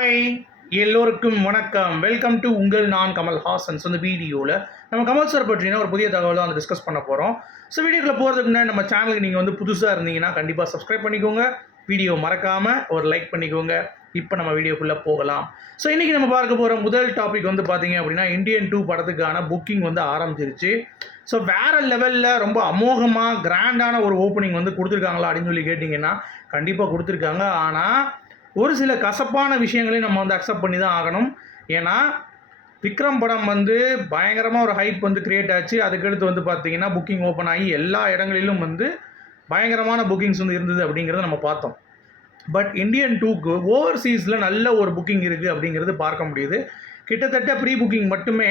Hi எல்லோருக்கும் வணக்கம். Welcome to உங்கள் நான் கமல் ஹாசன்ஸ் இந்த வீடியோவில் நம்ம கமல் சார் பற்றினா ஒரு புதிய தகவல் தான் வந்து டிஸ்கஸ் பண்ண போகிறோம் ஸோ வீடியோக்குள்ள போகிறதுக்கு முன்னாடி நம்ம சேனலுக்கு நீங்கள் வந்து புதுசாக இருந்தீங்கன்னா கண்டிப்பாக சப்ஸ்கிரைப் பண்ணிக்கோங்க. வீடியோ மறக்காமல் ஒரு லைக் பண்ணிக்கோங்க. இப்போ நம்ம வீடியோக்குள்ளே போகலாம். ஸோ இன்றைக்கி நம்ம பார்க்க போகிற முதல் டாபிக் வந்து பார்த்தீங்க அப்படின்னா இந்தியன் டூ படத்துக்கான புக்கிங் வந்து ஆரம்பிச்சிருச்சு. ஸோ வேறு லெவலில் ரொம்ப அமோகமாக கிராண்டான ஒரு ஓப்பனிங் வந்து கொடுத்துருக்காங்களா அப்படின்னு சொல்லி கேட்டிங்கன்னா கண்டிப்பாக கொடுத்துருக்காங்க. ஆனால் ஒரு சில கசப்பான விஷயங்களையும் நம்ம வந்து அக்செப்ட் பண்ணி தான் ஆகணும். ஏன்னா விக்ரம் படம் வந்து பயங்கரமாக ஒரு ஹைப் வந்து க்ரியேட் ஆச்சு. அதுக்கடுத்து வந்து பார்த்தீங்கன்னா புக்கிங் ஓப்பன் ஆகி எல்லா இடங்களிலும் வந்து பயங்கரமான புக்கிங்ஸ் வந்து இருந்தது அப்படிங்கிறத நம்ம பார்த்தோம். பட் இந்தியன் டூக்கு ஓவர்சீஸில் நல்ல ஒரு புக்கிங் இருக்குது அப்படிங்கிறது பார்க்க முடியுது. கிட்டத்தட்ட ப்ரீ புக்கிங் மட்டுமே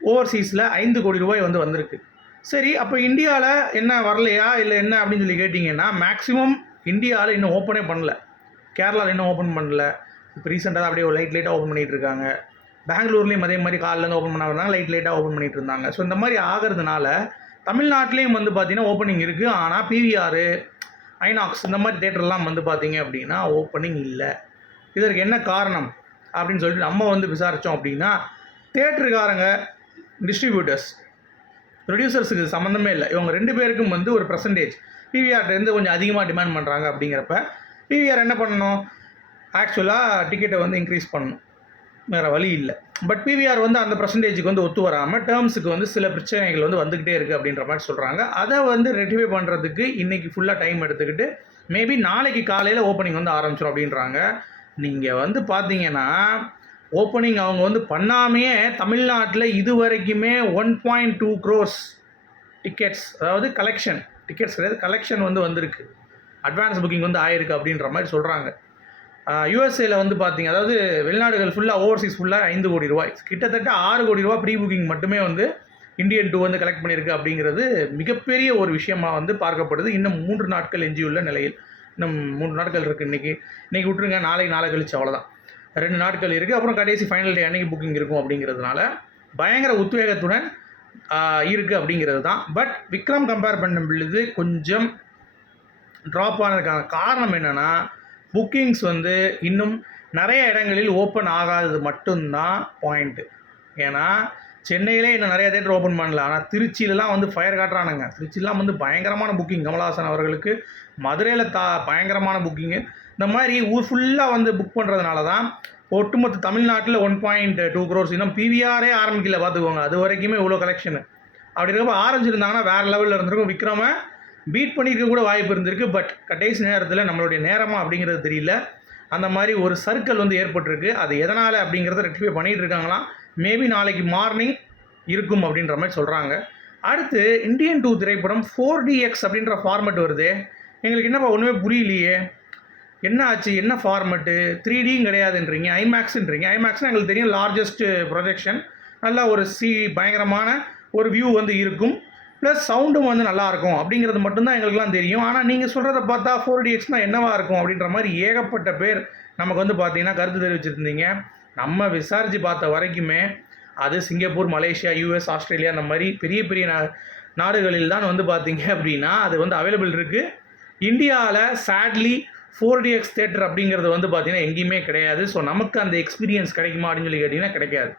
ஓவர்சீஸில் ஐந்து கோடி ரூபாய் வந்து வந்திருக்கு. சரி அப்போ இந்தியாவில் என்ன வரலையா இல்லை என்ன அப்படின்னு சொல்லி கேட்டிங்கன்னா மேக்ஸிமம் இந்தியாவில் இன்னும் ஓப்பனே பண்ணலை. கேரளாவில் இன்னும் ஓப்பன் பண்ணல. இப்போ ரீசெண்டாக அப்படியே ஒரு லைட் லைட்டாக ஓப்பன் பண்ணிகிட்டு இருக்காங்க. பெங்களூர்லேயும் அதே மாதிரி காலிலேருந்து ஓப்பன் பண்ண வந்தாங்க லைட் லைட்டாக ஓப்பன் பண்ணிகிட்டு இருந்தாங்க. ஸோ இந்த மாதிரி ஆகிறதுனால தமிழ்நாட்டிலையும் வந்து பார்த்திங்கன்னா ஓப்பனிங் இருக்குது ஆனால் பிவிஆர் ஐநாக்ஸ் இந்த மாதிரி தேட்டர்லாம் வந்து பார்த்திங்க அப்படின்னா ஓப்பனிங் இல்லை. இதற்கு என்ன காரணம் அப்படின்னு சொல்லிட்டு நம்ம வந்து விசாரித்தோம் அப்படின்னா தேட்டருக்காரங்க டிஸ்ட்ரிபியூட்டர்ஸ் ப்ரொடியூசர்ஸுக்கு சம்மந்தமே இல்லை. இவங்க ரெண்டு பேருக்கும் வந்து ஒரு பர்சன்டேஜ் பிவிஆர்ட்டேருந்து கொஞ்சம் அதிகமாக டிமாண்ட் பண்ணுறாங்க அப்படிங்கிறப்ப பிவிஆர் என்ன பண்ணணும்? ஆக்சுவலாக டிக்கெட்டை வந்து இன்க்ரீஸ் பண்ணணும். வேறு வழி இல்லை. பட் பிவிஆர் வந்து அந்த பர்சன்டேஜுக்கு வந்து ஒத்து வராமல் டேர்ம்ஸுக்கு வந்து சில பிரச்சனைகள் வந்து வந்துக்கிட்டே இருக்குது அப்படின்ற மாதிரி சொல்கிறாங்க அதை வந்து ரெட்டிஃபை பண்ணுறதுக்கு இன்றைக்கி ஃபுல்லாக டைம் எடுத்துக்கிட்டு மேபி நாளைக்கு காலையில் ஓப்பனிங் வந்து ஆரம்பிச்சிடும் அப்படின்றாங்க. நீங்கள் வந்து பார்த்தீங்கன்னா ஓப்பனிங் அவங்க வந்து பண்ணாமையே தமிழ்நாட்டில் இது வரைக்குமே one point two gross tickets அதாவது கலெக்ஷன் டிக்கெட்ஸ் கிடையாது கலெக்ஷன் வந்து வந்திருக்கு. அட்வான்ஸ் புக்கிங் வந்து ஆயிருக்கு அப்படின்ற மாதிரி சொல்கிறாங்க யூஎஸ்ஏல வந்து பார்த்தீங்க அதாவது வெளிநாடுகள் ஃபுல்லாக ஓவர்சீஸ் ஃபுல்லாக ஐந்து கோடி ரூபாய். கிட்டத்தட்ட ஆறு கோடி ரூபாய் ப்ரீ புக்கிங் மட்டுமே வந்து இந்தியன் டூ வந்து கலெக்ட் பண்ணியிருக்கு அப்படிங்கிறது மிகப்பெரிய ஒரு விஷயமாக வந்து பார்க்கப்படுது. இன்னும் மூன்று நாட்கள் எஞ்சியுள்ள நிலையில். இன்னும் மூன்று நாட்கள் இருக்குது இன்றைக்கி இன்றைக்கி விட்ருங்க நாளைக்கு நாளை கழிச்சு அவ்வளோதான் ரெண்டு நாட்கள் இருக்குது அப்புறம் கடைசி ஃபைனல் டே அன்னைக்கு புக்கிங் இருக்கும் அப்படிங்கிறதுனால பயங்கர உத்வேகத்துடன் இருக்குது அப்படிங்கிறது தான். பட் விக்ரம் கம்பேர் பண்ணும் பொழுது கொஞ்சம் ட்ராப் ஆனதுக்கான காரணம் என்னென்னா புக்கிங்ஸ் வந்து இன்னும் நிறைய இடங்களில் ஓப்பன் ஆகாதது மட்டும்தான் பாயிண்ட்டு ஏன்னா சென்னையிலே இன்னும் நிறைய தேட்டர் ஓப்பன் பண்ணல. ஆனால் திருச்சியிலலாம் வந்து ஃபயர் காட்டுறானுங்க. திருச்சிலாம் வந்து பயங்கரமான புக்கிங் கமல்ஹாசன் அவர்களுக்கு மதுரையில் தா பயங்கரமான புக்கிங்கு இந்த மாதிரி ஊர் ஃபுல்லாக வந்து புக் பண்ணுறதுனால தான் ஒட்டுமொத்த தமிழ்நாட்டில் ஒன் பாயிண்ட் டூ க்ரோர்ஸ் இன்னும் பிவிஆரே ஆரம்பிக்கல பார்த்துக்கோங்க. அது வரைக்குமே இவ்வளோ கலெக்ஷனு அப்படி இருக்கப்போ ஆரம்பிச்சிருந்தாங்கன்னா வேறு லெவலில் இருந்திருக்கும். விக்ரம பீட் பண்ணியிருக்க கூட வாய்ப்பு இருந்திருக்கு பட் கடைசி நேரத்தில் நம்மளுடைய நேரமாக அப்படிங்கிறது தெரியல. அந்த மாதிரி ஒரு சர்க்கிள் வந்து ஏற்பட்டிருக்கு. அது எதனால் அப்படிங்கிறத ரெக்டிஃபை பண்ணிகிட்டு இருக்காங்களாம். மேபி நாளைக்கு மார்னிங் இருக்கும் அப்படின்ற மாதிரி சொல்கிறாங்க அடுத்து இந்தியன் டூ திரைப்படம் ஃபோர் டிஎக்ஸ் அப்படின்ற ஃபார்மெட் வருது. எங்களுக்கு என்னப்பா ஒன்றுமே புரியலையே. என்ன ஆச்சு? என்ன ஃபார்மெட்டு த்ரீ டியும் கிடையாதுன்றீங்க. ஐமேக்ஸுன்றீங்க ஐமேக்ஸ்னால் எங்களுக்கு தெரியும் லார்ஜஸ்ட் ப்ரொஜெக்ஷன் நல்லா ஒரு சி பயங்கரமான ஒரு வியூ வந்து இருக்கும். ப்ளஸ் சவுண்டும் வந்து நல்லாயிருக்கும். அப்படிங்கிறது மட்டும்தான் எங்களுக்குலாம் தெரியும். ஆனால் நீங்கள் சொல்கிறத பார்த்தா ஃபோர் டிஎக்ஸ்னால் என்னவா இருக்கும் அப்படின்ற மாதிரி ஏகப்பட்ட பேர் நமக்கு வந்து பார்த்தீங்கன்னா கருத்து தெரிவிச்சிருந்தீங்க. நம்ம விசாரித்து பார்த்த வரைக்குமே அது சிங்கப்பூர் மலேசியா யூஎஸ் ஆஸ்திரேலியா அந்த மாதிரி பெரிய பெரிய நா நாடுகளில் தான் வந்து பார்த்தீங்க அப்படின்னா அது வந்து அவைலபிள் இருக்குது இந்தியாவில் சேட்லி ஃபோர் டிஎக்ஸ் தேட்டர் அப்படிங்கிறது வந்து பார்த்திங்கன்னா எங்கேயுமே கிடையாது. ஸோ நமக்கு அந்த எக்ஸ்பீரியன்ஸ் கிடைக்குமா அப்படின்னு சொல்லி கேட்டிங்கன்னா கிடைக்காது.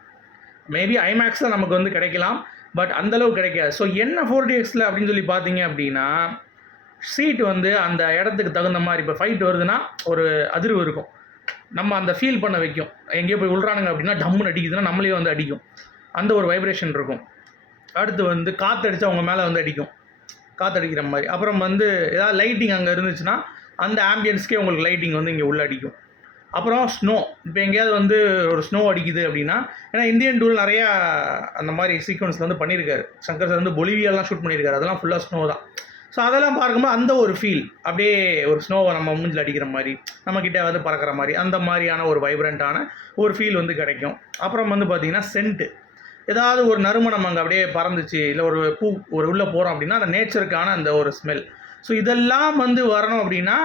மேபி ஐமேக்ஸ் தான் நமக்கு வந்து கிடைக்கலாம். பட் அந்தளவு கிடைக்காது. ஸோ என்ன ஃபோர் டிஎக்ஸில் அப்படின்னு சொல்லி பார்த்தீங்க அப்படின்னா சீட் வந்து அந்த இடத்துக்கு தகுந்த மாதிரி இப்போ ஃபைட் வருதுன்னா ஒரு அதிர்வு இருக்கும். நம்ம அந்த ஃபீல் பண்ண வைக்கும். எங்கேயோ போய் உள்றானுங்க அப்படின்னா டம்முன்னு அடிக்குதுன்னா நம்மளே வந்து அடிக்கும். அந்த ஒரு வைப்ரேஷன் இருக்கும். அடுத்து வந்து காற்றடிச்சா அவங்க மேலே வந்து அடிக்கும். காற்றடிக்கிற மாதிரி. அப்புறம் வந்து ஏதாவது லைட்டிங் அங்கே இருந்துச்சுன்னா அந்த ஆம்பியன்ஸ்க்கே உங்களுக்கு லைட்டிங் வந்து இங்கே உள்ள அடிக்கும். அப்புறம் ஸ்னோ இப்போ எங்கேயாவது வந்து ஒரு ஸ்னோ அடிக்குது அப்படின்னா ஏன்னா இந்தியன் டூல் நிறையா அந்த மாதிரி சீக்வன்ஸில் வந்து பண்ணியிருக்காரு. சங்கர் சார் வந்து பொலிவியாலாம் ஷூட் பண்ணியிருக்காரு. அதெல்லாம் ஃபுல்லாக ஸ்னோ தான். ஸோ அதெல்லாம் பார்க்கும்போது அந்த ஒரு ஃபீல் அப்படியே ஒரு ஸ்னோவை நம்ம மூஞ்சில் அடிக்கிற மாதிரி நம்மக்கிட்ட வந்து பறக்கிற மாதிரி அந்த மாதிரியான ஒரு வைப்ரண்ட்டான ஒரு ஃபீல் வந்து கிடைக்கும். அப்புறம் வந்து பார்த்திங்கன்னா சென்ட்டு ஏதாவது ஒரு நறுமணம் அங்கே அப்படியே பறந்துச்சு இல்லை ஒரு பூ ஒரு உள்ளே போகிறோம் அப்படின்னா அந்த நேச்சருக்கான அந்த ஒரு ஸ்மெல் ஸோ இதெல்லாம் வந்து வரணும் அப்படின்னா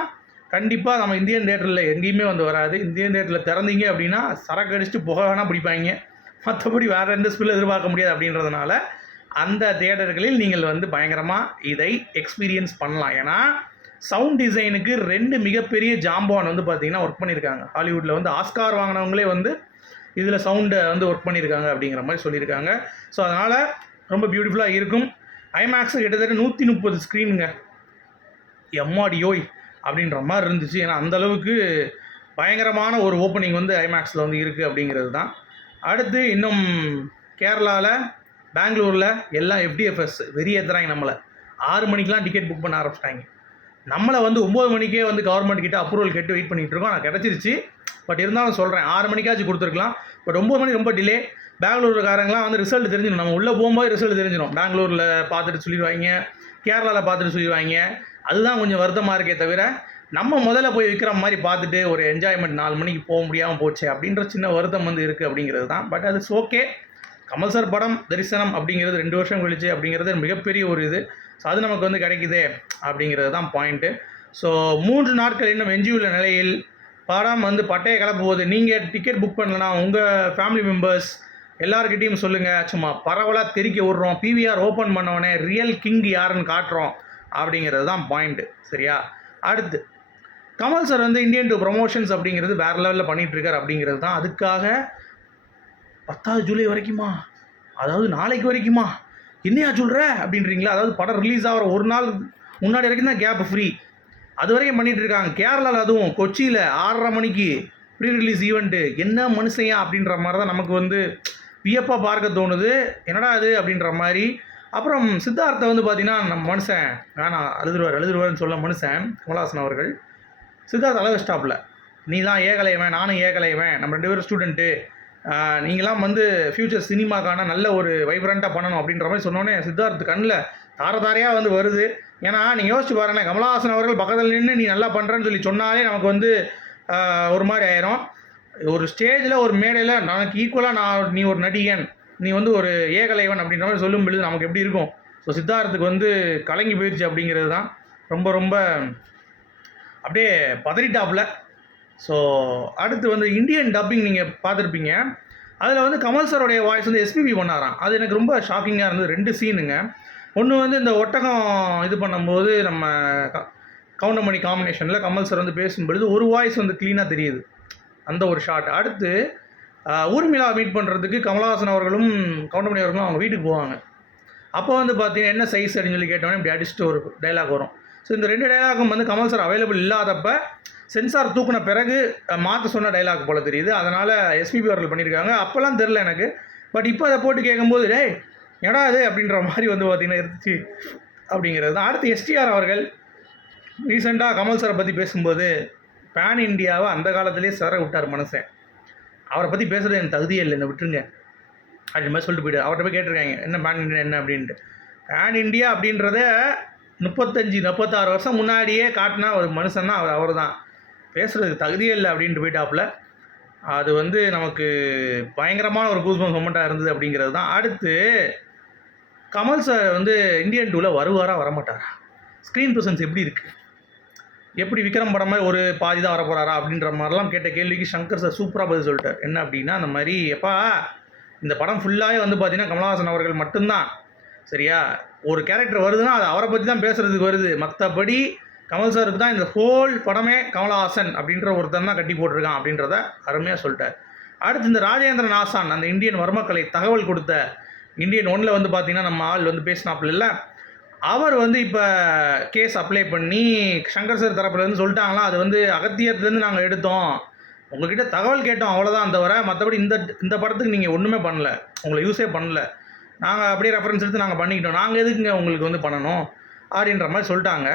கண்டிப்பாக நம்ம இந்தியன் தேட்டரில் எங்கேயுமே வந்து வராது. இந்தியன் தேட்டரில் திறந்தீங்க அப்படின்னா சரக்கு அடிச்சுட்டு புகை வேணால் பிடிப்பாங்க. மற்றபடி வேறு எந்த ஸ்பில் எதிர்பார்க்க முடியாது அப்படின்றதுனால அந்த தேட்டர்களில் நீங்கள் வந்து பயங்கரமாக இதை எக்ஸ்பீரியன்ஸ் பண்ணலாம். ஏன்னா சவுண்ட் டிசைனுக்கு ரெண்டு மிகப்பெரிய ஜாம்பவான் வந்து பார்த்தீங்கன்னா ஒர்க் பண்ணியிருக்காங்க ஹாலிவுட்டில் வந்து ஆஸ்கார் வாங்கினவங்களே வந்து இதில் சவுண்டை வந்து ஒர்க் பண்ணியிருக்காங்க அப்படிங்கிற மாதிரி சொல்லியிருக்காங்க. ஸோ அதனால் ரொம்ப பியூட்டிஃபுல்லாக இருக்கும். ஐமேக்ஸு கிட்டத்தட்ட நூற்றி முப்பது ஸ்க்ரீனுங்க எம்மாடி யோய் அப்படின்ற மாதிரி இருந்துச்சு. ஏன்னா அந்த அளவுக்கு பயங்கரமான ஒரு ஓப்பனிங் வந்து ஐமேக்ஸில் வந்து இருக்குது அப்படிங்கிறது தான். அடுத்து இன்னும் கேரளாவில் பெங்களூரில் எல்லாம் எஃப்டிஎஃப்எஸ் வெறி ஏற்றுறாங்க நம்மளை. ஆறு மணிக்கெலாம் டிக்கெட் புக் பண்ண ஆரம்பிச்சிட்டாங்க. நம்மளை வந்து ஒம்பது மணிக்கே வந்து கவர்மெண்ட் கிட்ட அப்ரூவல் கேட்டு வெயிட் பண்ணிகிட்டு இருக்கோம். நான் கிடச்சிருச்சு. பட் இருந்தாலும் சொல்கிறேன் ஆறு மணிக்காச்சும் கொடுத்துருக்கலாம். பட் ஒம்பது மணி ரொம்ப டிலே பெங்களூருக்காரங்களாம் வந்து ரிசல்ட் தெரிஞ்சிடும். நம்ம உள்ளே போகும்போது ரிசல்ட் தெரிஞ்சிடும். பெங்களூரில் பார்த்துட்டு சொல்லிடுவாங்க. கேரளாவில் பார்த்துட்டு சொல்லிடுவாங்க. அதுதான் கொஞ்சம் வருத்தமாக இருக்கே தவிர நம்ம முதல்ல போய் விற்கிற மாதிரி பார்த்துட்டு ஒரு என்ஜாய்மெண்ட் நாலு மணிக்கு போக முடியாமல் போச்சு அப்படின்ற சின்ன வருத்தம் வந்து இருக்குது அப்படிங்கிறது தான். பட் அது ஓகே கமல் சார் படம் தரிசனம் அப்படிங்கிறது ரெண்டு வருஷம் கழிச்சு அப்படிங்கிறது மிகப்பெரிய ஒரு இது. ஸோ அது நமக்கு வந்து கிடைக்குதே அப்படிங்கிறது தான் பாயிண்ட்டு ஸோ மூன்று நாட்கள் இன்னும் எஞ்சியுள்ள நிலையில். படம் வந்து பட்டையை கிளப்ப நீங்கள் டிக்கெட் புக் பண்ணலன்னா உங்கள் ஃபேமிலி மெம்பர்ஸ் எல்லாருக்கிட்டையும் சொல்லுங்கள் சும்மா பரவலாக தெறிக்க விட்றோம். பிவிஆர் ஓப்பன் பண்ணவொடனே ரியல் கிங் யாருன்னு காட்டுறோம். அப்படிங்கிறது தான் பாயிண்ட்டு சரியா? அடுத்து கமல் சார் வந்து இந்தியன் டூ ப்ரொமோஷன்ஸ் அப்படிங்கிறது வேறு லெவலில் பண்ணிகிட்ருக்கார் அப்படிங்கிறது தான் அதுக்காக பத்தாவது ஜூலை வரைக்குமா? அதாவது நாளைக்கு வரைக்குமா? என்னையா சொல்கிற அப்படின்றீங்களா? அதாவது படம் ரிலீஸ் ஆகிற ஒரு நாள் முன்னாடி வரைக்கும் தான் கேப் ஃப்ரீ அது வரைக்கும் பண்ணிகிட்ருக்காங்க கேரளாவில் அதுவும் கொச்சியில் ஆறரை மணிக்கு ப்ரீ ரிலீஸ் ஈவெண்ட்டு என்ன மனுஷையா அப்படின்ற மாதிரி தான் நமக்கு வந்து வியப்பாக பார்க்க தோணுது. என்னடா அது அப்படின்ற மாதிரி அப்புறம் சித்தார்த்தை வந்து பார்த்தீங்கன்னா நம்ம மனுஷன் வேணாம் அழுதுருவார் அழுதுருவார்னு சொல்ல மனுஷன் கமலஹாசன் அவர்கள் சித்தார்த் அழகு ஸ்டாப்பில் நீ தான் ஏகலைவன் நானும் ஏகலைவன் நம்ம ரெண்டு பேரும் ஸ்டூடெண்ட்டு நீங்களாம் வந்து ஃப்யூச்சர் சினிமாக்கான நல்ல ஒரு வைப்ரண்ட்டாக பண்ணணும் அப்படின்ற மாதிரி சொன்னோன்னே சித்தார்த் கண்ணில் தார தாரையாக வந்து வருது. ஏன்னா நீங்கள் யோசிச்சு பாருங்களேன் கமலஹாசன் அவர்கள் பக்கத்தில் நின்று நீ நல்லா பண்ணுறேன்னு சொல்லி சொன்னாலே நமக்கு வந்து ஒரு மாதிரி ஆயிரும். ஒரு ஸ்டேஜில் ஒரு மேடையில் எனக்கு ஈக்குவலாக நான் நீ ஒரு நடிகன். நீ வந்து ஒரு ஏகலைவன் அப்படின்ற மாதிரி சொல்லும் பொழுது நமக்கு எப்படி இருக்கும்? ஸோ சித்தார்த்துக்கு வந்து கலங்கி போயிடுச்சு அப்படிங்கிறது தான் ரொம்ப ரொம்ப அப்படியே பதறிட்டாப்பில். ஸோ அடுத்து வந்து இந்தியன் டப்பிங் நீங்கள் பார்த்துருப்பீங்க. அதில் வந்து கமல் சாரோடைய வாய்ஸ் வந்து எஸ்பிபி பண்ணாராம். அது எனக்கு ரொம்ப ஷாக்கிங்காக இருந்தது. ரெண்டு சீனுங்க ஒன்று வந்து இந்த ஒட்டகம் இது பண்ணும்போது நம்ம க- கவுண்டமணி காம்பினேஷனில் கமல் சார் வந்து பேசும்பொழுது ஒரு வாய்ஸ் வந்து க்ளீனாக தெரியுது. அந்த ஒரு ஷாட் அடுத்து ஊர்மிளா மீட் பண்ணுறதுக்கு கமலஹாசன் அவர்களும் கவுண்டமணி அவர்களும் அவங்க வீட்டுக்கு போவாங்க. அப்போ வந்து பார்த்தீங்கன்னா என்ன சைஸ் அப்படின்னு சொல்லி கேட்டோன்னே இப்படி அடிச்சுட்டு ஒரு டைலாக் வரும். ஸோ இந்த ரெண்டு டைலாகும் வந்து கமல் சார் அவைலபிள் இல்லாதப்ப சென்சார் தூக்குன பிறகு மாற்ற சொன்ன டைலாக் போல் தெரியுது. அதனால் எஸ்பிபி அவர்கள் பண்ணியிருக்காங்க அப்போல்லாம் தெரில எனக்கு. பட் இப்போ அதை போட்டு கேட்கும்போது டே எடா அது அப்படின்ற மாதிரி வந்து பார்த்தீங்கன்னா இருந்துச்சு. அப்படிங்கிறது தான். அடுத்து எஸ்டிஆர் அவர்கள் ரீசெண்டாக கமல் சாரை பற்றி பேசும்போது பேன் இந்தியாவை அந்த காலத்திலே சர விட்டார் மனுஷன். அவரை பற்றி பேசுகிறது எனக்கு தகுதியே இல்லை என்ன விட்டுருங்க. அப்படின்னு மாதிரி சொல்லிட்டு போயிட்டு அவர்கிட்ட போய் கேட்டிருக்காங்க என்ன பேன் இண்டியா என்ன? அப்படின்ட்டு. பேன் இண்டியா அப்படின்றத முப்பத்தஞ்சு முப்பத்தாறு வருஷம் முன்னாடியே காட்டினா ஒரு மனுஷன் தான் அவர் அவர் தான் பேசுகிறதுக்கு தகுதியே இல்லை அப்படின்ட்டு போயிட்டாப்புல. அது வந்து நமக்கு பயங்கரமான ஒரு கூஸ்பம் மொமெண்ட்டாக இருந்தது அப்படிங்கிறது தான். அடுத்து கமல் சார் வந்து இந்தியன் டூவில் வருவாரா வரமாட்டாரா? ஸ்க்ரீன் ப்ரெசன்ஸ் எப்படி இருக்குது எப்படி விக்ரம் படம் மாதிரி ஒரு பாதி தான் வரப்போகிறாரா அப்படின்ற மாதிரிலாம் கேட்ட கேள்விக்கு சங்கர் சார் சூப்பராக பதில் சொல்லிட்டார். என்ன அப்படின்னா அந்த மாதிரி எப்பா இந்த படம் ஃபுல்லாகவே வந்து பார்த்தீங்கன்னா கமலஹாசன் அவர்கள் மட்டும்தான். சரியா? ஒரு கேரக்டர் வருதுன்னா அது அவரை பற்றி தான் பேசுகிறதுக்கு வருது. மற்றபடி கமல் சாருக்கு தான் இந்த ஹோல் படமே கமலஹாசன் அப்படின்ற ஒருத்தன் தான் கட்டி போட்டிருக்கான் அப்படின்றத அருமையாக சொல்லிட்டார். அடுத்து இந்த ராஜேந்திரன் ஆசான் அந்த இந்தியன் வர்மக்கலை தகவல் கொடுத்த இந்தியன் ஒன்றில் வந்து பார்த்தீங்கன்னா நம்ம ஆள் வந்து பேசினாப்புல இல்லை? அவர் வந்து இப்போ கேஸ் அப்ளை பண்ணி சங்கர் சார் தரப்புலேருந்து சொல்லிட்டாங்களா? அது வந்து அகத்தியத்துலேருந்து நாங்கள் எடுத்தோம். உங்ககிட்ட தகவல் கேட்டோம் அவ்வளோதான் தவிர மற்றபடி இந்த இந்த படத்துக்கு நீங்கள் ஒன்றுமே பண்ணல. உங்களை யூஸே பண்ணல. நாங்கள் அப்படியே ரெஃபரன்ஸ் எடுத்து நாங்கள் பண்ணிக்கிட்டோம். நாங்கள் எதுக்குங்க உங்களுக்கு வந்து பண்ணணும்? அப்படின்ற மாதிரி சொல்லிட்டாங்க.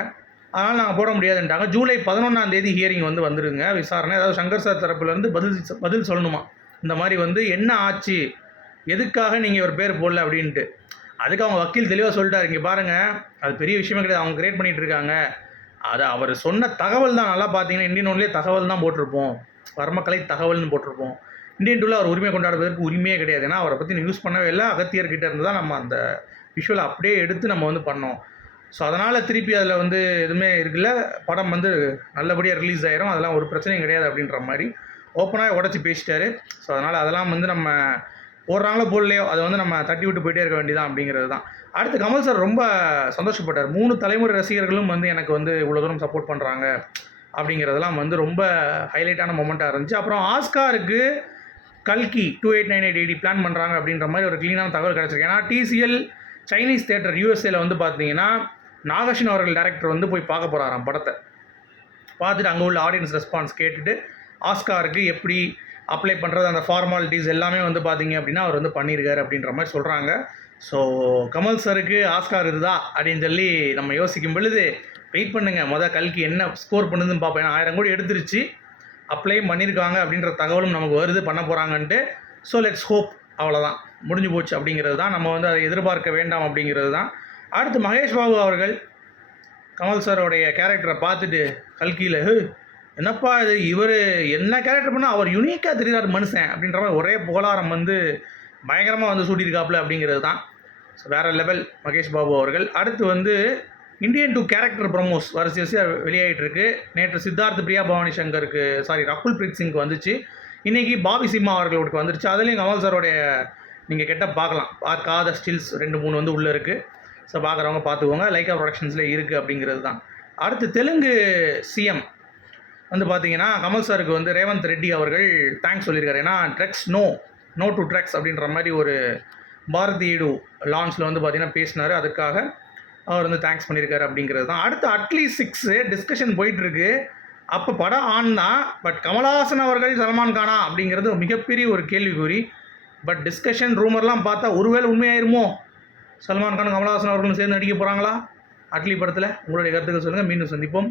அதனால் நாங்கள் போட முடியாதுன்ட்டாங்க. ஜூலை பதினொன்றாம் தேதி ஹியரிங் வந்து வந்துருங்க. விசாரணை. அதாவது சங்கர் சார் தரப்புலேருந்து பதில் பதில் சொல்லணுமா? இந்த மாதிரி வந்து என்ன ஆச்சு? எதுக்காக நீங்கள் ஒரு பேர் போடல அப்படின்ட்டு. அதுக்கு அவங்க வக்கீல் தெளிவாக சொல்லிட்டாரு. இங்கே பாருங்கள் அது பெரிய விஷயமே கிடையாது. அவங்க கிரியேட் பண்ணிட்டு இருக்காங்க. அது அவர் சொன்ன தகவல் தான் நல்லா பார்த்தீங்கன்னா இந்தியன் ஒன்லேயே தகவல் தான் போட்டிருப்போம். வர்மக்கலை தகவல்னு போட்டிருப்போம். இந்தியன் டூவில் அவர் உரிமை கொண்டாடுவதற்கு உரிமையே கிடையாது. ஏன்னா அவரை பற்றி யூஸ் பண்ணவே இல்லை. அகத்தியர்கிட்ட இருந்து தான் நம்ம அந்த விஷுவலை அப்படியே எடுத்து நம்ம வந்து பண்ணோம். ஸோ அதனால் திருப்பி அதில் வந்து எதுவுமே இருக்குல்ல படம் வந்து நல்லபடியாக ரிலீஸ் ஆயிரும். அதெல்லாம் ஒரு பிரச்சனையும் கிடையாது அப்படின்ற மாதிரி ஓப்பனாக உடச்சி பேசிட்டாரு. ஸோ அதனால் அதெல்லாம் வந்து நம்ம போடுறாங்களோ போடலையோ அதை வந்து நம்ம தட்டி விட்டு போயிட்டே இருக்க வேண்டியதான் அப்படிங்கிறது தான். அடுத்து கமல் சார் ரொம்ப சந்தோஷப்பட்டார். மூணு தலைமுறை ரசிகர்களும் வந்து எனக்கு வந்து இவ்வளோ தூரம் சப்போர்ட் பண்ணுறாங்க அப்படிங்கிறதெல்லாம் வந்து ரொம்ப ஹைலைட்டான மொமெண்ட்டாக இருந்துச்சு. அப்புறம் ஆஸ்காருக்கு கல்கி two eight nine eight eighty plan பண்ணுறாங்க அப்படின்ற மாதிரி ஒரு க்ளீனான தகவல் கிடச்சிருக்கு. ஏன்னா டிசிஎல் சைனீஸ் தேட்டர் யூஎஸ்ஏல வந்து பார்த்தீங்கன்னா நாகர்ஷன் அவர்கள் டேரக்டர் வந்து போய் பார்க்க போகிறாராம் படத்தை. பார்த்துட்டு அங்கே உள்ள ஆடியன்ஸ் ரெஸ்பான்ஸ் கேட்டுட்டு ஆஸ்காருக்கு எப்படி அப்ளை பண்ணுறது அந்த ஃபார்மாலிட்டிஸ் எல்லாமே வந்து பார்த்தீங்க அப்படின்னா அவர் வந்து பண்ணியிருக்காரு அப்படின்ற மாதிரி சொல்கிறாங்க ஸோ கமல் சருக்கு ஆஸ்கார் இருதா அப்படின்னு சொல்லி நம்ம யோசிக்கும் பொழுது வெயிட் பண்ணுங்கள் மொதல் கல்கி என்ன ஸ்கோர் பண்ணுதுன்னு பார்ப்போம் ஏன்னா ஆயிரம் கோடி எடுத்துருச்சு. அப்ளை பண்ணியிருக்காங்க அப்படின்ற தகவலும் நமக்கு வருது பண்ண போகிறாங்கன்ட்டு ஸோ லெட்ஸ் ஹோப் அவ்வளோதான் முடிஞ்சு போச்சு அப்படிங்கிறது தான் நம்ம வந்து அதை எதிர்பார்க்க வேண்டாம் அப்படிங்கிறது தான் அடுத்து மகேஷ் பாபு அவர்கள் கமல் சாரோடைய கேரக்டரை பார்த்துட்டு கல்கியில் என்னப்பா இது? இவர் என்ன கேரக்டர் பண்ணால் அவர் யுனிக்காக தெரியுறாரு மனுஷன் அப்படின்ற மாதிரி ஒரே புகழாரம் வந்து பயங்கரமாக வந்து சூட்டியிருக்காப்புல அப்படிங்கிறது தான். ஸோ வேறு லெவல் மகேஷ் பாபு அவர்கள். அடுத்து வந்து இந்தியன் டூ கேரக்டர் ப்ரமோஸ் வரிசை வரிசையாக வெளியாகிட்டுருக்கு நேற்று சித்தார்த் பிரியா பவானி சங்கருக்கு சாரி ரகுல் பிரீத் சிங்க்கு வந்துச்சு. இன்றைக்கி பாபி சிம்மா அவர்களுக்கு வந்துருச்சு. அதுலேயும் கமல் சாரோடைய நீங்கள் கெட்ட பார்க்கலாம். பார்க்காத ஸ்டில்ஸ் ரெண்டு மூணு வந்து உள்ளே இருக்குது ஸோ பார்க்குறவங்க பார்த்துக்கோங்க. லைக்கா ப்ரொடக்ஷன்ஸில் இருக்குது அப்படிங்கிறது தான். அடுத்து தெலுங்கு சிஎம் வந்து பார்த்தீங்கன்னா கமல் சாருக்கு வந்து ரேவந்த் ரெட்டி அவர்கள் தேங்க்ஸ் சொல்லியிருக்காரு. ஏன்னா drugs no no to drugs அப்படின்ற மாதிரி ஒரு பாரதியடு லான்ச்சில் வந்து பார்த்தீங்கன்னா பேசினார். அதுக்காக அவர் வந்து தேங்க்ஸ் பண்ணியிருக்காரு அப்படிங்கிறது தான். அடுத்து அட்லீஸ்ட் சிக்ஸு டிஸ்கஷன் போயிட்டுருக்கு. அப்போ படம் ஆன் தான். பட் கமலஹாசன் அவர்கள் சல்மான் கானா அப்படிங்கிறது மிகப்பெரிய ஒரு கேள்விக்குறி. பட் டிஸ்கஷன் ரூமர்லாம் பார்த்தா ஒருவேளை உண்மையாயிருமோ? சல்மான் கான் கமலஹாசன் அவர்களும் சேர்ந்து நடிக்க போகிறாங்களா அட்லி படத்தில் உங்களுடைய கருத்துக்கள் சொல்லுங்கள் மீண்டும் சந்திப்போம்.